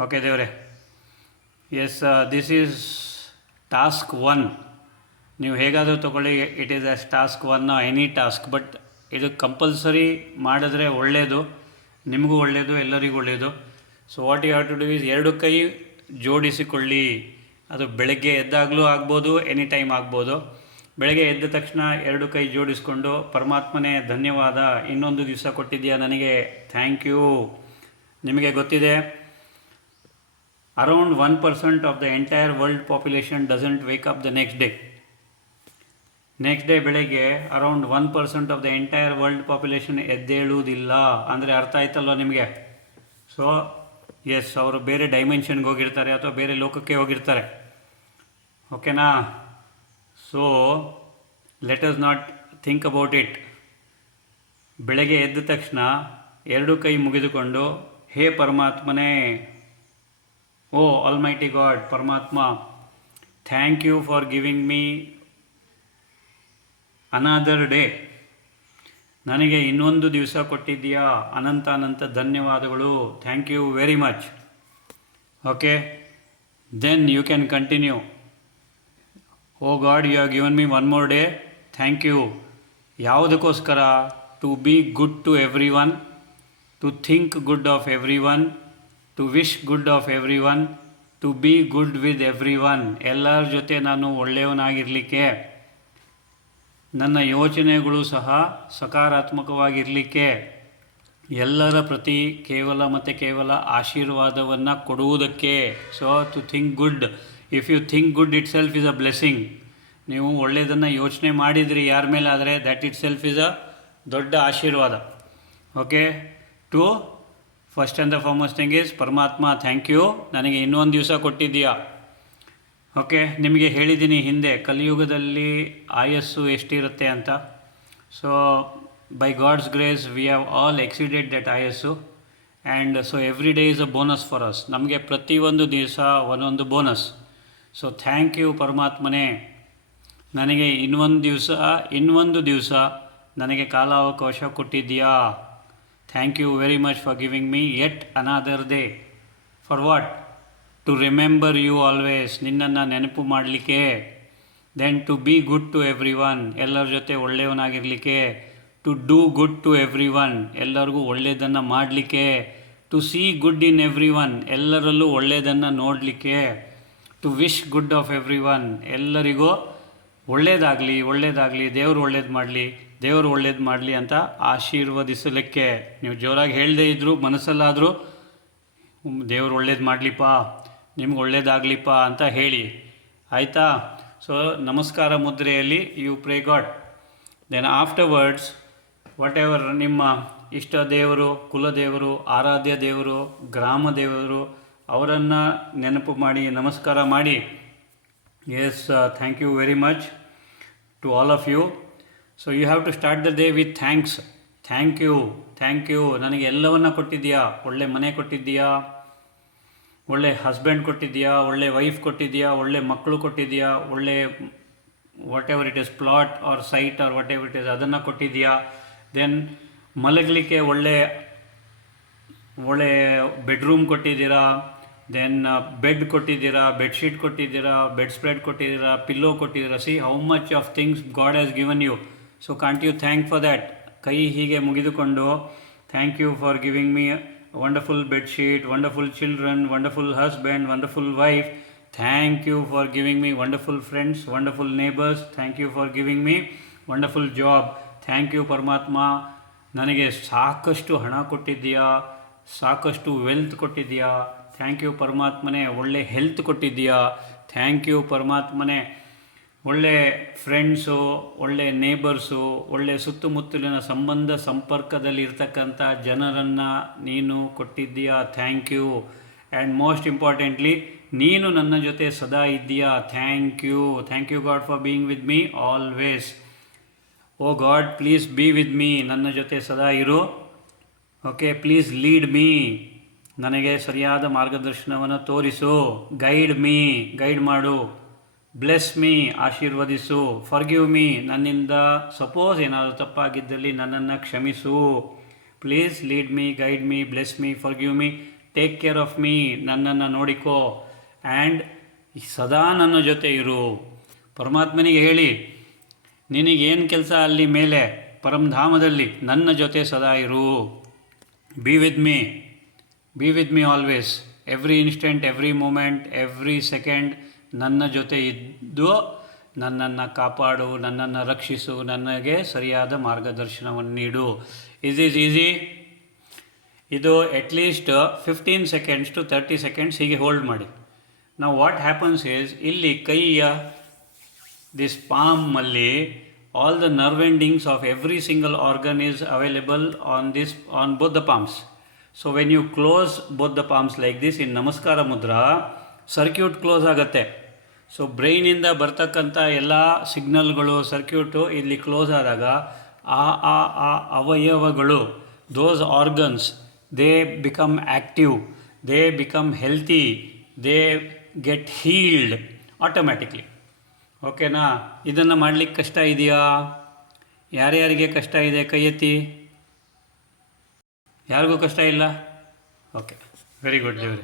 Okay ದೇವ್ರೆ. Yes, this is task 1. ನೀವು ಹೇಗಾದರೂ ತೊಗೊಳ್ಳಿ, it is as task 1 any task, but ಇದು ಕಂಪಲ್ಸರಿ ಮಾಡಿದ್ರೆ ಒಳ್ಳೆಯದು, ನಿಮಗೂ ಒಳ್ಳೆಯದು, ಎಲ್ಲರಿಗೂ ಒಳ್ಳೆಯದು. So what you have to do is 2 ಕೈ ಜೋಡಿಸಿಕೊಳ್ಳಿ. ಅದು ಬೆಳಗ್ಗೆ ಎದ್ದಾಗಲೂ ಆಗ್ಬೋದು, ಎನಿ ಟೈಮ್ ಆಗ್ಬೋದು. ಬೆಳಗ್ಗೆ ಎದ್ದ ತಕ್ಷಣ 2 ಕೈ ಜೋಡಿಸ್ಕೊಂಡು, ಪರಮಾತ್ಮನೇ ಧನ್ಯವಾದ, ಇನ್ನೊಂದು ದಿವಸ ಕೊಟ್ಟಿದ್ದೀಯಾ ನನಗೆ, ಥ್ಯಾಂಕ್ ಯು. ನಿಮಗೆ ಗೊತ್ತಿದೆ, around 1% of the entire world population doesn't wake up the next day. Next day ಬೆಳಗ್ಗೆ around 1% of the entire world population ಎದ್ದೇಳುವುದಿಲ್ಲ. ಅಂದರೆ ಅರ್ಥ ಆಯ್ತಲ್ವ ನಿಮಗೆ? ಸೊ ಎಸ್, ಅವರು ಬೇರೆ ಡೈಮೆನ್ಷನ್ಗೆ ಹೋಗಿರ್ತಾರೆ ಅಥವಾ ಬೇರೆ ಲೋಕಕ್ಕೆ ಹೋಗಿರ್ತಾರೆ. ಓಕೆನಾ? So let us not think about it. ಬೆಳಗ್ಗೆ ಎದ್ದ ತಕ್ಷಣ 2 ಕೈ ಮುಗಿದುಕೊಂಡು, ಹೇ ಪರಮಾತ್ಮನೇ, ಓ ಆಲ್ಮೈಟಿ ಗಾಡ್, ಪರಮಾತ್ಮ, thank you for giving me another day. ನನಗೆ ಇನ್ನೊಂದು ದಿವಸ ಕೊಟ್ಟಿದ್ದೀಯಾ, ಅನಂತ ಧನ್ಯವಾದಗಳು, thank you very much. Okay, then you can continue. O God, you have given me one more day, thank you. ಯಾವುದಕ್ಕೋಸ್ಕರ? To be good to everyone, to think good of everyone, to wish good of everyone, to be good with everyone. ಎಲ್ಲರ ಜೊತೆ ನಾನು ಒಳ್ಳೆಯವನಾಗಿರಲಿಕ್ಕೆ, ನನ್ನ ಯೋಚನೆಗಳು ಸಹ ಸಕಾರಾತ್ಮಕವಾಗಿರಲಿಕ್ಕೆ, ಎಲ್ಲರ ಪ್ರತಿ ಕೇವಲ ಆಶೀರ್ವಾದವನ್ನು ಕೊಡುವುದಕ್ಕೆ. So to think good. If you think good, itself is a blessing. ನೀವು ಒಳ್ಳೆಯದನ್ನು ಯೋಚನೆ ಮಾಡಿದ್ರಿ ಯಾರ ಮೇಲೆ ಆದರೆ, that itself is a ದೊಡ್ಡ ಆಶೀರ್ವಾದ. Okay, to first and the foremost thing is, ಪರಮಾತ್ಮ ಥ್ಯಾಂಕ್ ಯು, ನನಗೆ ಇನ್ನೊಂದು ದಿವಸ ಕೊಟ್ಟಿದ್ದೀಯಾ. ಓಕೆ, ನಿಮಗೆ ಹೇಳಿದ್ದೀನಿ ಹಿಂದೆ ಕಲಿಯುಗದಲ್ಲಿ ಆಯಸ್ಸು ಎಷ್ಟಿರುತ್ತೆ ಅಂತ. So by God's grace we have all exceeded that ಆಯಸ್ಸು, and so every day is a bonus for us. ನಮಗೆ ಪ್ರತಿಯೊಂದು ದಿವಸ ಒಂದೊಂದು ಬೋನಸ್. ಸೊ ಥ್ಯಾಂಕ್ ಯು ಪರಮಾತ್ಮನೇ, ನನಗೆ ಇನ್ನೊಂದು ದಿವಸ ನನಗೆ ಕಾಲಾವಕಾಶ ಕೊಟ್ಟಿದ್ದೀಯಾ. Thank you very much for giving me yet another day. For what? To remember you always, ನಿನ್ನನ್ನು ನೆನಪು ಮಾಡಲಿಕ್ಕೆ. Then to be good to everyone, ಎಲ್ಲರ ಜೊತೆ ಒಳ್ಳೆಯವನಾಗಿರಲಿಕ್ಕೆ. To do good to everyone, ಎಲ್ಲರಿಗೂ ಒಳ್ಳೆಯದನ್ನು ಮಾಡಲಿಕ್ಕೆ. To see good in everyone, ಎಲ್ಲರಲ್ಲೂ ಒಳ್ಳೆಯದನ್ನು ನೋಡಲಿಕ್ಕೆ. To wish good of everyone, ಎಲ್ಲರಿಗೂ ಒಳ್ಳೆಯದಾಗಲಿ, ದೇವರು ಒಳ್ಳೇದು ಮಾಡಲಿ ಅಂತ ಆಶೀರ್ವದಿಸಲಿಕ್ಕೆ. ನೀವು ಜೋರಾಗಿ ಹೇಳದೇ ಇದ್ದರೂ ಮನಸ್ಸಲ್ಲಾದರೂ ದೇವರು ಒಳ್ಳೇದು ಮಾಡಲಿಪ್ಪ, ನಿಮ್ಗೆ ಒಳ್ಳೇದಾಗಲಿಪ್ಪ ಅಂತ ಹೇಳಿ, ಆಯಿತಾ? ಸೊ ನಮಸ್ಕಾರ ಮುದ್ರೆಯಲ್ಲಿ you pray God. Then afterwards whatever ನಿಮ್ಮ ಇಷ್ಟ ದೇವರು, ಕುಲದೇವರು, ಆರಾಧ್ಯ ದೇವರು, ಗ್ರಾಮ ದೇವರು, ಅವರನ್ನು ನೆನಪು ಮಾಡಿ ನಮಸ್ಕಾರ ಮಾಡಿ. Yes, thank you very much to all of you. So you have to start the day with thanks. Thank you, ನನಗೆ ಎಲ್ಲವನ್ನ ಕೊಟ್ಟಿದ್ದೀಯಾ. ಒಳ್ಳೆ ಮನೆ ಕೊಟ್ಟಿದ್ದೀಯಾ, ಒಳ್ಳೆ ಹಸ್ಬೆಂಡ್ ಕೊಟ್ಟಿದ್ದೀಯಾ, ಒಳ್ಳೆ ವೈಫ್ ಕೊಟ್ಟಿದ್ದೀಯಾ, ಒಳ್ಳೆ ಮಕ್ಕಳು ಕೊಟ್ಟಿದ್ದೀಯಾ, ಒಳ್ಳೆ whatever it is, plot or site or whatever it is, ಅದನ್ನು ಕೊಟ್ಟಿದ್ದೀಯಾ. ದೆನ್ ಮಲಗಲಿಕ್ಕೆ ಒಳ್ಳೆ ಬೆಡ್ರೂಮ್ ಕೊಟ್ಟಿದ್ದೀರಾ. ದೆನ್ ಬೆಡ್ ಕೊಟ್ಟಿದ್ದೀರಾ, ಬೆಡ್ಶೀಟ್ ಕೊಟ್ಟಿದ್ದೀರಾ, ಬೆಡ್ ಸ್ಪ್ರೆಡ್ ಕೊಟ್ಟಿದ್ದೀರಾ, ಪಿಲ್ಲೋ ಕೊಟ್ಟಿದ್ದೀರಾ. See how much of things God has given you. So can't you thank for that? ಕೈ ಹೀಗೆ ಮುಗಿದುಕೊಂಡು, thank you for giving me wonderful bedsheet, wonderful children, wonderful husband, wonderful wife. Thank you for giving me wonderful friends, wonderful neighbours. Thank you for giving me wonderful job. Thank you ಪರಮಾತ್ಮ, ನನಗೆ ಸಾಕಷ್ಟು ಹಣ ಕೊಟ್ಟಿದ್ದೀಯಾ, ಸಾಕಷ್ಟು wealth ಕೊಟ್ಟಿದ್ದೀಯಾ. Thank you ಪರಮಾತ್ಮನೇ, ಒಳ್ಳೆ health ಕೊಟ್ಟಿದ್ದೀಯಾ. Thank you ಪರಮಾತ್ಮನೇ, ಒಳ್ಳೆ friends, ಒಳ್ಳೆ ನೇಬರ್ಸು, ಒಳ್ಳೆ ಸುತ್ತಮುತ್ತಲಿನ ಸಂಪರ್ಕದಲ್ಲಿ ಇರ್ತಕ್ಕಂಥ ಜನರನ್ನು ನೀನು ಕೊಟ್ಟಿದ್ದೀಯಾ. Thank you. And most importantly, ನೀನು ನನ್ನ ಜೊತೆ ಸದಾ ಇದ್ದೀಯಾ. Thank you God for being with me always. O God, please be with me, ನನ್ನ ಜೊತೆ ಸದಾ ಇರು. ಓಕೆ, ಪ್ಲೀಸ್ ಲೀಡ್ ಮೀ, ನನಗೆ ಸರಿಯಾದ ಮಾರ್ಗದರ್ಶನವನ್ನು ತೋರಿಸು. ಗೈಡ್ ಮಾಡು. ಬ್ಲೆಸ್ ಮೀ, ಆಶೀರ್ವದಿಸು. ಫರ್ಗಿವ್ ಮೀ, ನನ್ನಿಂದ ಸಪೋಸ್ ಏನಾದರೂ ತಪ್ಪಾಗಿದ್ದಲ್ಲಿ ನನ್ನನ್ನು ಕ್ಷಮಿಸು. Please lead me, guide me, bless me, forgive me, take care of me, ನನ್ನನ್ನು ನೋಡಿಕೋ, ಆ್ಯಂಡ್ ಸದಾ ನನ್ನ ಜೊತೆ ಇರು. ಪರಮಾತ್ಮನಿಗೆ ಹೇಳಿ, ನಿನಗೇನು ಕೆಲಸ ಅಲ್ಲಿ ಮೇಲೆ ಪರಮಧಾಮದಲ್ಲಿ, ನನ್ನ ಜೊತೆ ಸದಾ ಇರು. Be with me always, every instant, every moment, every second ನನ್ನ ಜೊತೆ ಇದ್ದು ನನ್ನನ್ನು ಕಾಪಾಡು, ನನ್ನನ್ನು ರಕ್ಷಿಸು, ನನಗೆ ಸರಿಯಾದ ಮಾರ್ಗದರ್ಶನವನ್ನು ನೀಡು. Is easy. ಇದು ಅಟ್ಲೀಸ್ಟ್ 15 ಸೆಕೆಂಡ್ಸ್ ಟು 30 ಸೆಕೆಂಡ್ಸ್ ಹೀಗೆ ಹೋಲ್ಡ್ ಮಾಡಿ. ನಾವು ವಾಟ್ ಹ್ಯಾಪನ್ಸ್ ಈಸ್, ಇಲ್ಲಿ ಕೈಯ this ಪಾಮಲ್ಲಿ all the nerve endings of every single organ is available on both the palms. So when you close both the palms like this in Namaskara Mudra, circuit close ಆಗುತ್ತೆ. So ಬ್ರೈನಿಂದ ಬರ್ತಕ್ಕಂಥ ಎಲ್ಲ ಸಿಗ್ನಲ್ಗಳು, circuit ಇಲ್ಲಿ close ಆದಾಗ ಆ ಅವಯವಗಳು, those organs, they become active, they become healthy, they get healed automatically. ಓಕೆನಾ? ಇದನ್ನು ಮಾಡಲಿಕ್ಕೆ ಕಷ್ಟ ಇದೆಯಾ? ಯಾರ್ಯಾರಿಗೆ ಕಷ್ಟ ಇದೆ ಕೈ ಎತ್ತಿ. ಯಾರಿಗೂ ಕಷ್ಟ ಇಲ್ಲ? ಓಕೆ, ವೆರಿ ಗುಡ್ ದೇವ್ರೆ.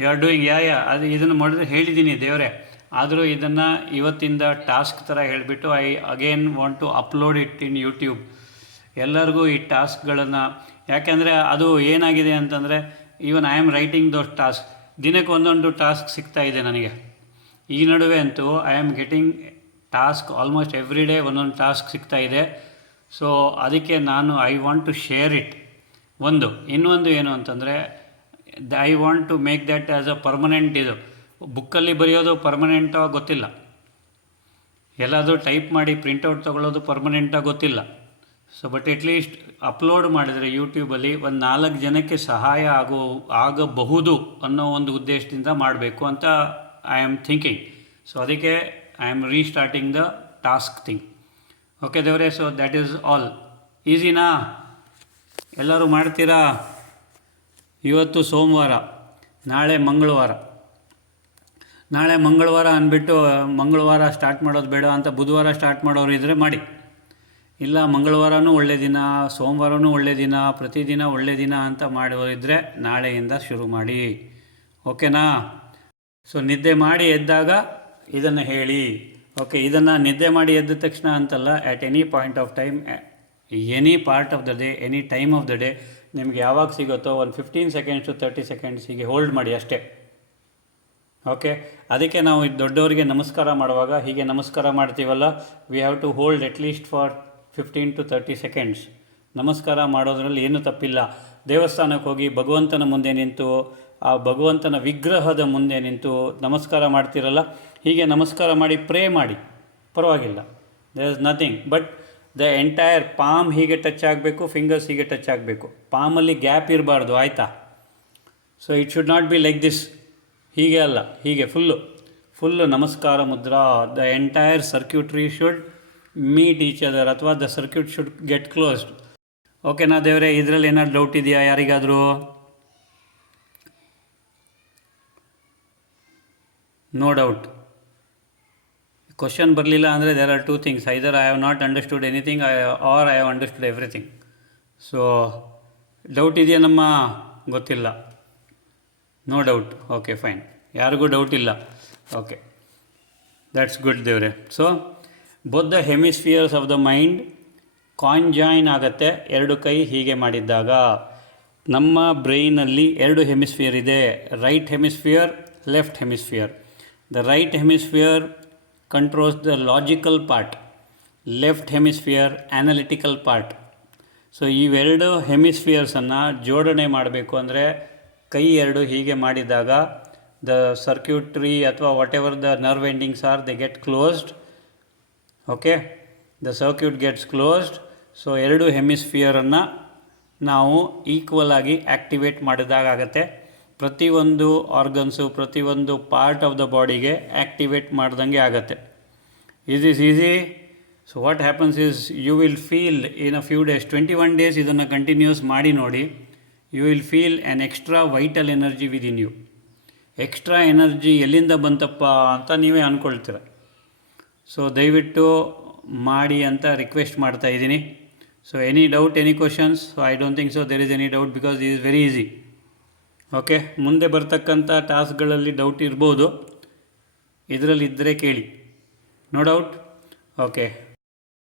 You are doing. ಅದು ಇದನ್ನು ಮಾಡಿದ್ರೆ ಹೇಳಿದ್ದೀನಿ ದೇವರೇ. ಆದರೂ ಇದನ್ನು ಇವತ್ತಿಂದ ಟಾಸ್ಕ್ ಥರ ಹೇಳಿಬಿಟ್ಟು I again want to upload it in YouTube. ಎಲ್ಲರಿಗೂ ಈ ಟಾಸ್ಕ್ಗಳನ್ನು, ಯಾಕೆಂದರೆ ಅದು ಏನಾಗಿದೆ ಅಂತಂದರೆ, even I am writing those task, ದಿನಕ್ಕೆ ಒಂದೊಂದು ಟಾಸ್ಕ್ ಸಿಗ್ತಾ ಇದೆ ನನಗೆ. ಈ ನಡುವೆ ಅಂತೂ I am getting task almost every day ಒಂದೊಂದು ಟಾಸ್ಕ್ ಸಿಗ್ತಾ ಇದೆ. ಸೊ ಅದಕ್ಕೆ ನಾನು I want to share it. ಇನ್ನೊಂದು ಏನು ಅಂತಂದರೆ, I want to make that as a permanent. ಇದು ಬುಕ್ಕಲ್ಲಿ ಬರೆಯೋದು ಪರ್ಮನೆಂಟಾಗಿ ಗೊತ್ತಿಲ್ಲ, ಎಲ್ಲಾದರೂ ಟೈಪ್ ಮಾಡಿ ಪ್ರಿಂಟೌಟ್ ತೊಗೊಳ್ಳೋದು ಪರ್ಮನೆಂಟಾಗಿ ಗೊತ್ತಿಲ್ಲ. ಸೊ ಬಟ್ ಅಟ್ಲೀಸ್ಟ್ ಅಪ್ಲೋಡ್ ಮಾಡಿದರೆ ಯೂಟ್ಯೂಬಲ್ಲಿ ಒಂದು 4 ಜನಕ್ಕೆ ಸಹಾಯ ಆಗಬಹುದು ಅನ್ನೋ ಒಂದು ಉದ್ದೇಶದಿಂದ ಮಾಡಬೇಕು ಅಂತ ಐ ಆಮ್ ಥಿಂಕಿಂಗ್. ಸೊ ಅದಕ್ಕೆ I am restarting the task thing. Okay ದೇವರೇ, ಸೊ ದ್ಯಾಟ್ ಈಸ್ ಆಲ್. ಈಸಿನಾ? ಎಲ್ಲರೂ ಮಾಡ್ತೀರಾ? ಇವತ್ತು ಸೋಮವಾರ, ನಾಳೆ ಮಂಗಳವಾರ. ನಾಳೆ ಮಂಗಳವಾರ ಅಂದ್ಬಿಟ್ಟು ಮಂಗಳವಾರ ಸ್ಟಾರ್ಟ್ ಮಾಡೋದು ಬೇಡ ಅಂತ ಬುಧವಾರ ಸ್ಟಾರ್ಟ್ ಮಾಡೋರು ಇದ್ದರೆ ಮಾಡಿ. ಇಲ್ಲ ಮಂಗಳವಾರನೂ ಒಳ್ಳೆ ದಿನ, ಸೋಮವಾರನೂ ಒಳ್ಳೆ ದಿನ, ಪ್ರತಿದಿನ ಒಳ್ಳೆ ದಿನ ಅಂತ ಮಾಡೋರಿದ್ದರೆ ನಾಳೆಯಿಂದ ಶುರು ಮಾಡಿ. ಓಕೆನಾ? ಸೊ ನಿದ್ದೆ ಮಾಡಿ ಎದ್ದಾಗ ಇದನ್ನು ಹೇಳಿ. ಓಕೆ, ಇದನ್ನು ನಿದ್ದೆ ಮಾಡಿ ಎದ್ದ ತಕ್ಷಣ ಅಂತಲ್ಲ, at any point of time, any part of the day, any time of the day, ನಿಮ್ಗೆ ಯಾವಾಗ ಸಿಗುತ್ತೋ ಒಂದು 15 ಸೆಕೆಂಡ್ಸ್ ಟು 30 ಸೆಕೆಂಡ್ಸ್ ಹೀಗೆ ಹೋಲ್ಡ್ ಮಾಡಿ ಅಷ್ಟೇ. ಓಕೆ, ಅದಕ್ಕೆ ನಾವು ದೊಡ್ಡವರಿಗೆ ನಮಸ್ಕಾರ ಮಾಡುವಾಗ ಹೀಗೆ ನಮಸ್ಕಾರ ಮಾಡ್ತೀವಲ್ಲ, we have to hold at least for 15 to 30 seconds. ನಮಸ್ಕಾರ ಮಾಡೋದ್ರಲ್ಲಿ ಏನೂ ತಪ್ಪಿಲ್ಲ. ದೇವಸ್ಥಾನಕ್ಕೆ ಹೋಗಿ ಭಗವಂತನ ಮುಂದೆ ನಿಂತು, ಆ ಭಗವಂತನ ವಿಗ್ರಹದ ಮುಂದೆ ನಿಂತು ನಮಸ್ಕಾರ ಮಾಡ್ತಿರಲ್ಲ, ಹೀಗೆ ನಮಸ್ಕಾರ ಮಾಡಿ ಪ್ರೇ ಮಾಡಿ, ಪರವಾಗಿಲ್ಲ. There is nothing. But the entire palm ಹೀಗೆ ಟಚ್ ಆಗಬೇಕು, ಫಿಂಗರ್ಸ್ ಹೀಗೆ ಟಚ್ ಆಗಬೇಕು, ಪಾಮಲ್ಲಿ ಗ್ಯಾಪ್ ಇರಬಾರ್ದು, ಆಯಿತಾ? So it should not be like this, ಹೀಗೆ ಅಲ್ಲ, ಹೀಗೆ ಫುಲ್ಲು ನಮಸ್ಕಾರ ಮುದ್ರಾ. The entire circuitry should meet each other, ಅಥವಾ the circuit should get closed. ಓಕೆನಾ ದೇವರೇ? ಇದರಲ್ಲಿ ಏನಾದ್ರು ಡೌಟ್ ಇದೆಯಾ ಯಾರಿಗಾದರೂ? No doubt. ಕ್ವಶನ್ ಬರಲಿಲ್ಲ ಅಂದರೆ there are 2 things, either I have not understood anything or I have understood everything. So doubt ಇದೆಯೇನಮ್ಮ? ಗೊತ್ತಿಲ್ಲ. No doubt. ಓಕೆ ಫೈನ್, ಯಾರಿಗೂ ಡೌಟ್ ಇಲ್ಲ. ಓಕೆ, ದ್ಯಾಟ್ಸ್ ಗುಡ್ ದೇವ್ರೆ. So both the hemispheres of the mind conjoin ಆಗುತ್ತೆ 2 ಕೈ ಹೀಗೆ ಮಾಡಿದ್ದಾಗ. ನಮ್ಮ ಬ್ರೈನಲ್ಲಿ 2 ಹೆಮಿಸ್ಫಿಯರ್ ಇದೆ, right hemisphere, left hemisphere. The right hemisphere controls the logical part, left hemisphere analytical part. So ಇವೆರಡು ಹೆಮಿಸ್ಫಿಯರ್ಸನ್ನು ಜೋಡಣೆ ಮಾಡಬೇಕು ಅಂದರೆ ಕೈ 2 ಹೀಗೆ ಮಾಡಿದಾಗ ದ ಸರ್ಕ್ಯೂಟ್ರಿ ಅಥವಾ whatever the nerve endings are, they get closed. Okay, the circuit gets closed. So 2 ಹೆಮಿಸ್ಫಿಯರನ್ನು ನಾವು ಈಕ್ವಲ್ ಆಗಿ ಆ್ಯಕ್ಟಿವೇಟ್ ಮಾಡಿದಾಗತ್ತೆ. ಪ್ರತಿಯೊಂದು ಆರ್ಗನ್ಸು, ಪ್ರತಿಯೊಂದು ಪಾರ್ಟ್ ಆಫ್ ದ ಬಾಡಿಗೆ ಆ್ಯಕ್ಟಿವೇಟ್ ಮಾಡ್ದಂಗೆ ಆಗುತ್ತೆ. Is easy. So what happens is, you will feel in a few days, 21 days ಇದನ್ನು ಕಂಟಿನ್ಯೂಸ್ ಮಾಡಿ ನೋಡಿ, you will feel an extra vital energy within you. Extra energy ಎಲ್ಲಿಂದ ಬಂತಪ್ಪ ಅಂತ ನೀವೇ ಅಂದ್ಕೊಳ್ತೀರ. ಸೊ ದಯವಿಟ್ಟು ಮಾಡಿ ಅಂತ ರಿಕ್ವೆಸ್ಟ್ ಮಾಡ್ತಾ ಇದ್ದೀನಿ. So any doubt, any questions? So I don't think so there is any doubt because this is very easy. Okay, ಮುಂದೆ ಬರ್ತಕ್ಕಂಥ ಟಾಸ್ಕ್ಗಳಲ್ಲಿ ಡೌಟ್ ಇರ್ಬೋದು, ಇದರಲ್ಲಿದ್ದರೆ ಕೇಳಿ. No doubt. ಓಕೆ.